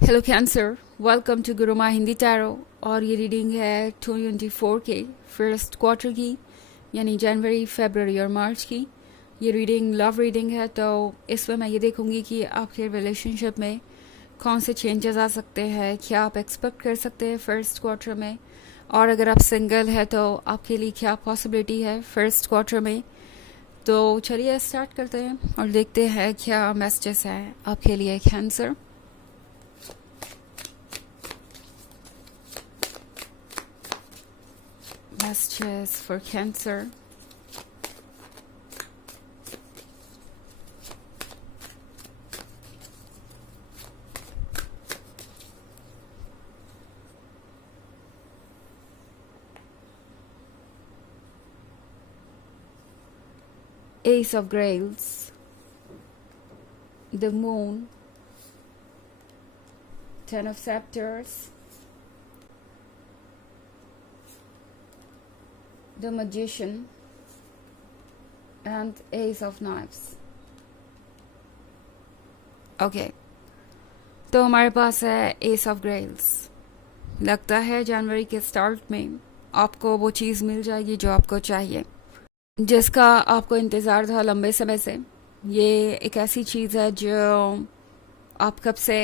Hello Cancer, welcome to Guruma Hindi tarot. और ये reading है 2024 के फर्स्ट क्वार्टर की, यानी जनवरी, फरवरी और मार्च की। ये रीडिंग लव रीडिंग है, तो इसमें मैं ये देखूंगी कि आपके रिलेशनशिप में कौन से चेंजेस आ सकते हैं, क्या आप एक्सपेक्ट कर सकते हैं फर्स्ट क्वार्टर में, और अगर आप सिंगल है तो आपके लिए क्या पॉसिबिलिटी है फर्स्ट क्वार्टर में। तो चलिए स्टार्ट करते हैं और देखते हैं क्या मैसेजेस हैं आपके लिए cancer. Messages for Cancer. Ace of Grails, the Moon, Ten of Scepters, the Magician, and Ace of Knives. Okay, तो हमारे पास है एस ऑफ ग्रेल्स। लगता है जनवरी के स्टार्ट में आपको वो चीज़ मिल जाएगी जो आपको चाहिए, जिसका आपको इंतज़ार था लंबे समय से। ये एक ऐसी चीज़ है जो आप कब से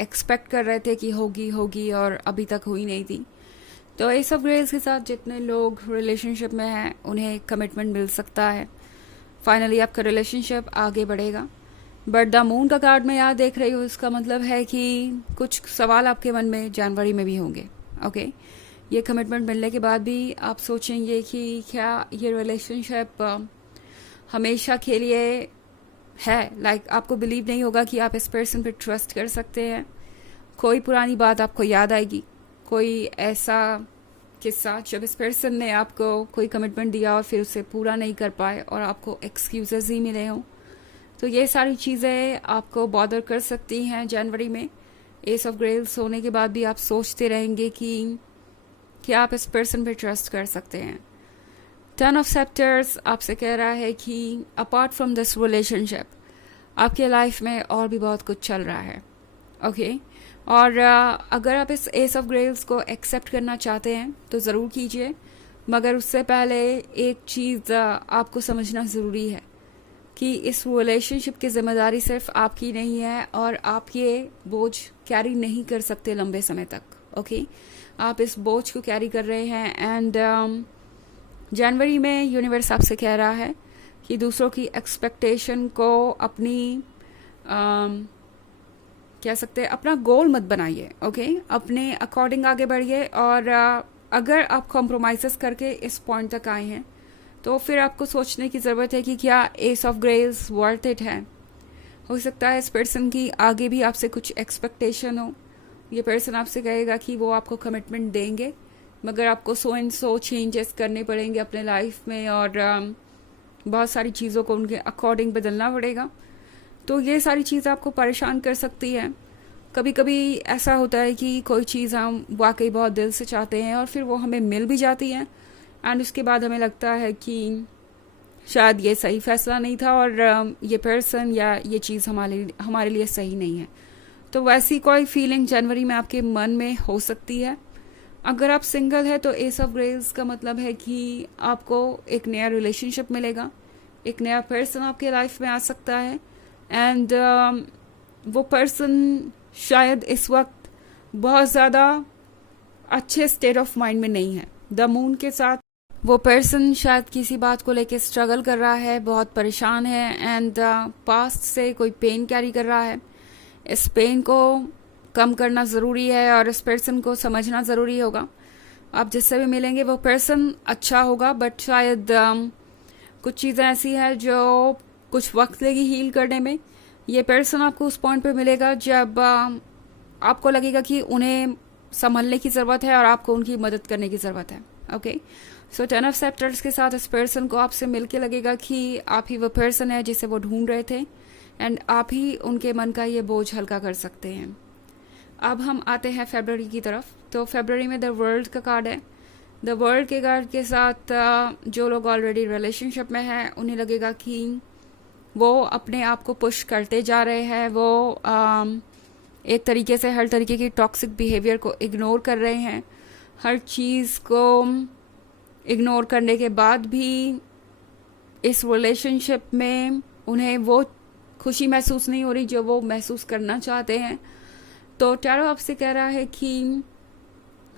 एक्सपेक्ट कर रहे थे कि होगी होगी और अभी तक हुई नहीं थी। तो एस ऑफ ग्रेल्स के साथ जितने लोग रिलेशनशिप में हैं उन्हें कमिटमेंट मिल सकता है। फाइनली आपका रिलेशनशिप आगे बढ़ेगा। बट द मून का कार्ड मैं यहाँ देख रही हूँ, इसका मतलब है कि कुछ सवाल आपके मन में जनवरी में भी होंगे। ओके, ये कमिटमेंट मिलने के बाद भी आप सोचेंगे कि क्या ये रिलेशनशिप हमेशा के लिए है। लाइक आपको बिलीव नहीं होगा कि आप इस पर्सन पे ट्रस्ट कर सकते हैं। कोई पुरानी बात आपको याद आएगी, कोई ऐसा किस्सा जब इस पर्सन ने आपको कोई कमिटमेंट दिया और फिर उसे पूरा नहीं कर पाए और आपको एक्सक्यूजेस ही मिले हों। तो ये सारी चीज़ें आपको बॉदर कर सकती हैं जनवरी में। एस ऑफ ग्रेल्स होने के बाद भी आप सोचते रहेंगे कि क्या आप इस पर्सन पे ट्रस्ट कर सकते हैं। टेन ऑफ सेप्टर्स आपसे कह रहा है कि अपार्ट फ्रॉम दिस रिलेशनशिप आपके लाइफ में और भी बहुत कुछ चल रहा है। ओके, और अगर आप इस एस ऑफ ग्रेल्स को एक्सेप्ट करना चाहते हैं तो ज़रूर कीजिए, मगर उससे पहले एक चीज़ आपको समझना ज़रूरी है कि इस रिलेशनशिप की जिम्मेदारी सिर्फ आपकी नहीं है और आप ये बोझ कैरी नहीं कर सकते लंबे समय तक। ओके, आप इस बोझ को कैरी कर रहे हैं एंड जनवरी में यूनिवर्स आपसे कह रहा है कि दूसरों की एक्सपेक्टेशन को अपनी कह सकते हैं अपना गोल मत बनाइए। ओके, अपने अकॉर्डिंग आगे बढ़िए। और अगर आप कॉम्प्रोमाइज़ करके इस पॉइंट तक आए हैं तो फिर आपको सोचने की ज़रूरत है कि क्या एस ऑफ ग्रेल्स वर्थ इट है। हो सकता है इस पर्सन की आगे भी आपसे कुछ एक्सपेक्टेशन हो। ये पर्सन आपसे कहेगा कि वो आपको कमिटमेंट देंगे, मगर आपको सो एंड सो चेंजेस करने पड़ेंगे अपने लाइफ में और बहुत सारी चीज़ों को उनके अकॉर्डिंग बदलना पड़ेगा। तो ये सारी चीज़ आपको परेशान कर सकती है। कभी कभी ऐसा होता है कि कोई चीज़ हम वाकई बहुत दिल से चाहते हैं और फिर वो हमें मिल भी जाती है एंड उसके बाद हमें लगता है कि शायद ये सही फैसला नहीं था और ये पर्सन या ये चीज़ हमारे लिए सही नहीं है। तो वैसी कोई फीलिंग जनवरी में आपके मन में हो सकती है। अगर आप सिंगल है तो एस ऑफ ग्रेल्स का मतलब है कि आपको एक नया रिलेशनशिप मिलेगा, एक नया पर्सन आपके लाइफ में आ सकता है एंड वो पर्सन शायद इस वक्त बहुत ज़्यादा अच्छे स्टेट ऑफ माइंड में नहीं है। द मून के साथ वो पर्सन शायद किसी बात को लेके स्ट्रगल कर रहा है, बहुत परेशान है एंड पास्ट से कोई पेन कैरी कर रहा है। इस पेन को कम करना ज़रूरी है और इस पर्सन को समझना ज़रूरी होगा। आप जिससे भी मिलेंगे वो पर्सन अच्छा होगा, बट शायद कुछ चीज़ें ऐसी हैं जो कुछ वक्त लेगी हील करने में। ये पर्सन आपको उस पॉइंट पे मिलेगा जब आपको लगेगा कि उन्हें संभलने की ज़रूरत है और आपको उनकी मदद करने की ज़रूरत है। ओके, सो टेन ऑफ सेप्टर्स के साथ इस पर्सन को आपसे मिलके लगेगा कि आप ही वो पर्सन है जिसे वो ढूंढ रहे थे एंड आप ही उनके मन का ये बोझ हल्का कर सकते हैं। अब हम आते हैं फरवरी की तरफ। तो फरवरी में द वर्ल्ड का कार्ड है। द वर्ल्ड के कार्ड के साथ जो लोग ऑलरेडी रिलेशनशिप में हैं उन्हें लगेगा कि वो अपने आप को पुश करते जा रहे हैं, वो एक तरीके से हर तरीके की टॉक्सिक बिहेवियर को इग्नोर कर रहे हैं, हर चीज़ को इग्नोर करने के बाद भी इस रिलेशनशिप में उन्हें वो खुशी महसूस नहीं हो रही जो वो महसूस करना चाहते हैं। तो टैरो आपसे कह रहा है कि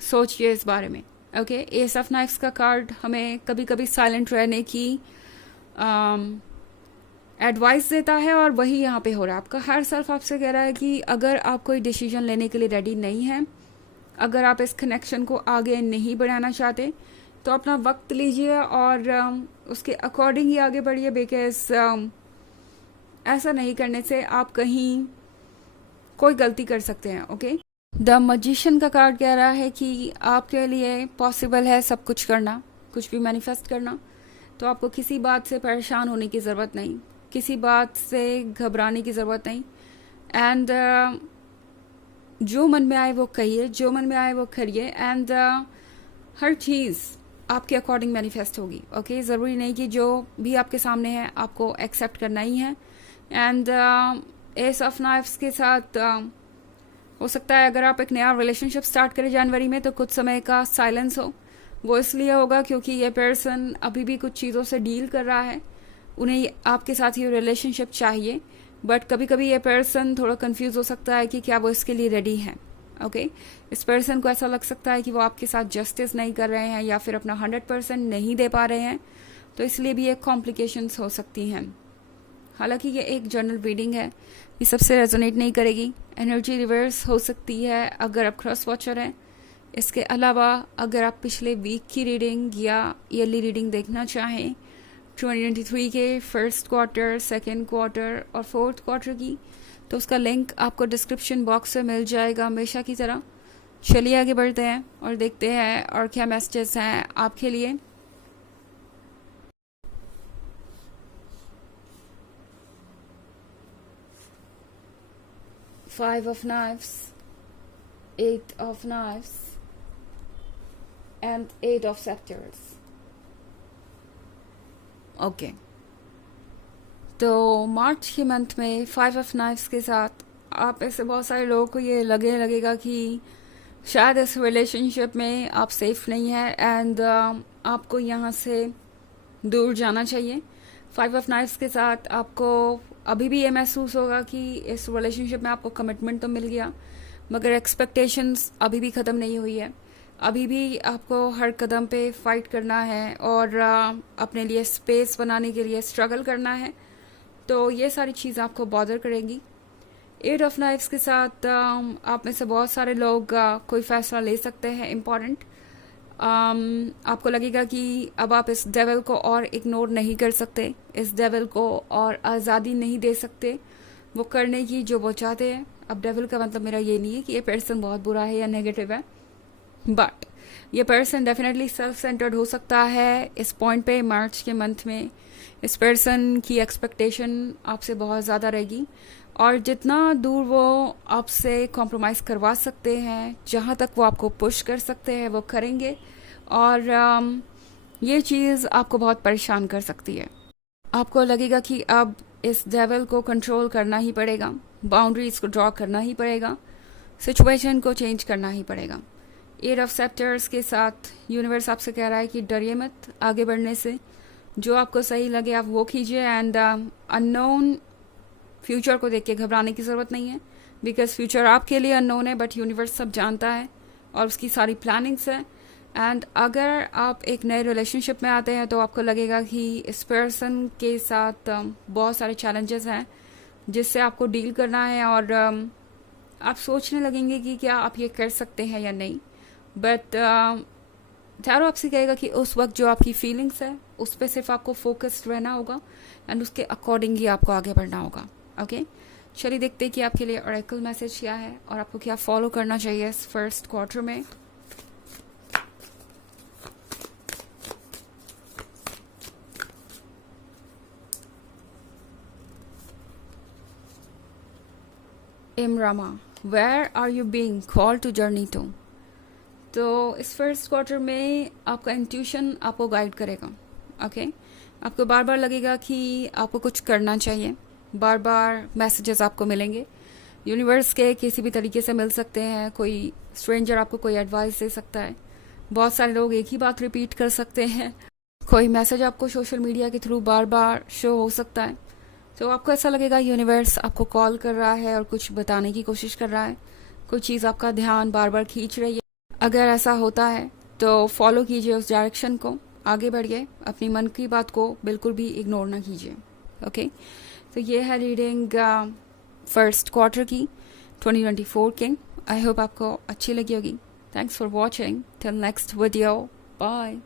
सोचिए इस बारे में। ओके, एस ऑफ नाइफ्स का कार्ड हमें कभी कभी साइलेंट रहने की एडवाइस देता है, और वही यहाँ पे हो रहा है। आपका हर सेल्फ आपसे कह रहा है कि अगर आप कोई डिसीजन लेने के लिए रेडी नहीं हैं, अगर आप इस कनेक्शन को आगे नहीं बढ़ाना चाहते, तो अपना वक्त लीजिए और उसके अकॉर्डिंग ही आगे बढ़िए, बिकॉज ऐसा नहीं करने से आप कहीं कोई गलती कर सकते हैं। ओके, द मैजिशियन का कार्ड कह रहा है कि आपके लिए पॉसिबल है सब कुछ करना, कुछ भी मैनिफेस्ट करना। तो आपको किसी बात से परेशान होने की ज़रूरत नहीं, किसी बात से घबराने की ज़रूरत नहीं। एंड जो मन में आए वो कहिए, जो मन में आए वो करिए, एंड हर चीज़ आपके अकॉर्डिंग मैनिफेस्ट होगी। ओके, ज़रूरी नहीं कि जो भी आपके सामने है आपको एक्सेप्ट करना ही है। एंड एस ऑफ नाइफ्स के साथ हो सकता है अगर आप एक नया रिलेशनशिप स्टार्ट करें जनवरी में, तो कुछ समय का साइलेंस हो। वो इसलिए होगा क्योंकि ये पर्सन अभी भी कुछ चीज़ों से डील कर रहा है, उन्हें आपके साथ ये रिलेशनशिप चाहिए, बट कभी कभी ये पर्सन थोड़ा कंफ्यूज हो सकता है कि क्या वो इसके लिए रेडी है। ओके, इस पर्सन को ऐसा लग सकता है कि वो आपके साथ जस्टिस नहीं कर रहे हैं या फिर अपना 100% नहीं दे पा रहे हैं, तो इसलिए भी एक कॉम्प्लिकेशंस हो सकती हैं। हालांकि ये एक जनरल रीडिंग है, ये सबसे रेजोनेट नहीं करेगी। एनर्जी रिवर्स हो सकती है अगर आप क्रॉस वॉचर हैं। इसके अलावा अगर आप पिछले वीक की रीडिंग या ईयरली रीडिंग देखना चाहें 2023 के फर्स्ट क्वार्टर, सेकेंड क्वार्टर और फोर्थ क्वार्टर की, तो उसका लिंक आपको डिस्क्रिप्शन बॉक्स में मिल जाएगा हमेशा की तरह। चलिए आगे बढ़ते हैं और देखते हैं और क्या मैसेजेस हैं आपके लिए। Five of Knives, Eight of Knives, and Eight of Scepters. Okay, तो मार्च के मंथ में 5 ऑफ नाइफ्स के साथ आप ऐसे बहुत सारे लोगों को ये लगेगा कि शायद इस रिलेशनशिप में आप सेफ नहीं है, एंड आपको यहाँ से दूर जाना चाहिए। 5 ऑफ नाइफ्स के साथ आपको अभी भी ये महसूस होगा कि इस रिलेशनशिप में आपको कमिटमेंट तो मिल गया, मगर एक्सपेक्टेशंस अभी भी ख़त्म नहीं हुई है। अभी भी आपको हर कदम पे फाइट करना है और अपने लिए स्पेस बनाने के लिए स्ट्रगल करना है। तो ये सारी चीज़ आपको बॉदर करेंगी। 8 ऑफ नाइफ्स के साथ आप में से बहुत सारे लोग कोई फैसला ले सकते हैं इम्पॉर्टेंट। आपको लगेगा कि अब आप इस डेविल को और इग्नोर नहीं कर सकते, इस डेविल को और आज़ादी नहीं दे सकते वो करने की जो वो चाहते हैं। अब डेविल का मतलब मेरा ये नहीं है कि ये पर्सन बहुत बुरा है या नेगेटिव है, बट ये पर्सन डेफिनेटली सेल्फ सेंटर्ड हो सकता है इस पॉइंट पे। मार्च के मंथ में इस पर्सन की एक्सपेक्टेशन आपसे बहुत ज़्यादा रहेगी, और जितना दूर वो आपसे कॉम्प्रोमाइज़ करवा सकते हैं, जहाँ तक वो आपको पुश कर सकते हैं वो करेंगे, और ये चीज़ आपको बहुत परेशान कर सकती है। आपको लगेगा कि अब इस डेविल को कंट्रोल करना ही पड़ेगा, बाउंड्रीज को ड्रॉ करना ही पड़ेगा, सिचुएशन को चेंज करना ही पड़ेगा। 8 ऑफ सेप्टर्स के साथ यूनिवर्स आपसे कह रहा है कि डरिए मत आगे बढ़ने से, जो आपको सही लगे आप वो कीजिए, एंड अननोन फ्यूचर को देख के घबराने की ज़रूरत नहीं है, बिकॉज फ्यूचर आपके लिए अननोन है, बट यूनिवर्स सब जानता है और उसकी सारी प्लानिंग्स है। एंड अगर आप एक नए रिलेशनशिप में आते हैं तो आपको लगेगा कि इस पर्सन के साथ बहुत सारे चैलेंजेस हैं जिससे आपको डील करना है, और आप सोचने लगेंगे कि क्या आप ये कर सकते हैं या नहीं। बट टैरो आपसे कहेगा कि उस वक्त जो आपकी फीलिंग्स है उस पर सिर्फ आपको फोकस्ड रहना होगा, एंड उसके अकॉर्डिंग ही आपको आगे बढ़ना होगा। ओके, चलिए देखते हैं कि आपके लिए ऑरेकल मैसेज क्या है और आपको क्या फॉलो करना चाहिए इस फर्स्ट क्वार्टर में। इमरामा, where are you being called to journey to. तो इस फर्स्ट क्वार्टर में आपका इंट्यूशन आपको गाइड करेगा। ओके, आपको बार बार लगेगा कि आपको कुछ करना चाहिए, बार बार मैसेजेस आपको मिलेंगे, यूनिवर्स के किसी भी तरीके से मिल सकते हैं, कोई स्ट्रेंजर आपको कोई एडवाइस दे सकता है, बहुत सारे लोग एक ही बात रिपीट कर सकते हैं, कोई मैसेज आपको सोशल मीडिया के थ्रू बार बार शो हो सकता है। तो आपको ऐसा लगेगा यूनिवर्स आपको कॉल कर रहा है और कुछ बताने की कोशिश कर रहा है, कोई चीज़ आपका ध्यान बार बार खींच रही है। अगर ऐसा होता है तो फॉलो कीजिए उस डायरेक्शन को, आगे बढ़िए, अपनी मन की बात को बिल्कुल भी इग्नोर ना कीजिए। ओके, तो ये है रीडिंग फर्स्ट क्वार्टर की 2024 की। आई होप आपको अच्छी लगी होगी। Thanks for watching, till next video, bye.